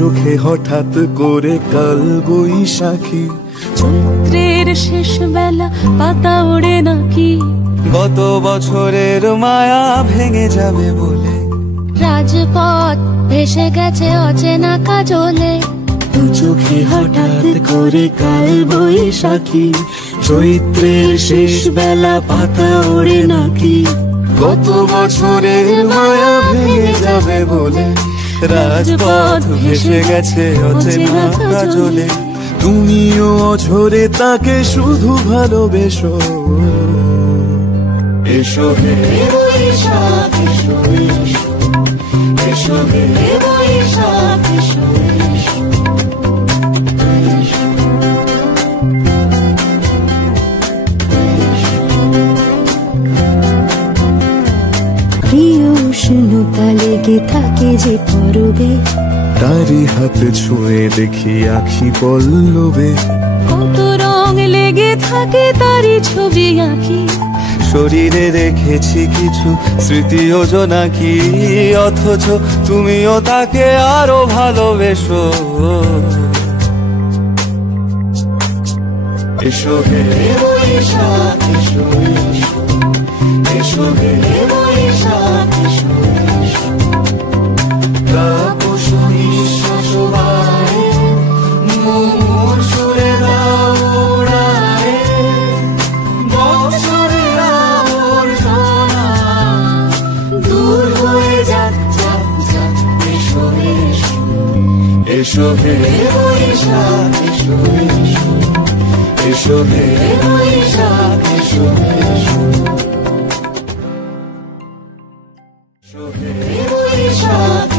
চোখে হঠাৎ করে কাল বৈশাখী, চৈত্রের শেষ বেলা পাতা ওড়ে নাকি, গত বছরের মায়া ভেঙে যাবে বলে, রাজপথ ভেসে গেছে অচেনা কাজলে, দু চোখে হঠাৎ করে কাল বৈশাখী, চৈত্রের শেষ বেলা পাতা ওড়ে নাকি, গত বছরের মায়া ভেঙে যাবে বলে, রাজপথ ভেসে গেছে অচেনা কাজলে। তুমিও অঝরে তাকে শুধু ভালোবেসো, এসো হে বৈশাখ এসো এসো, এসো হে বৈশাখ এসো এসো। প্রিয় উষ্ণতা লেগে থাকে যে পরবে, তারি হাতে ছুঁয়ে দেখি আখি পল্লবে, কত রং লেগে থাকে তারই ছবি আঁকি, শরীরে রেখেছি কিছু স্মৃতি ও জোনাকি, অথচ তুমিও তাকে আরো ভালোবেসো, এসো হে বৈশাখ এসো এসো, এসো হে বৈশাখ এসো এসো। তাপস নিঃশ্বাস বাড়ে, মুমুর সুরে দাও উড়ায়ে, বৎসরের আবর্জনা দূর হয়ে যাক যাক যাক, এসো এসো, এসো হে বৈশাখ এসো এসো, এসো হে বৈশাখ এসো এসো, এসো হে বৈশাখ।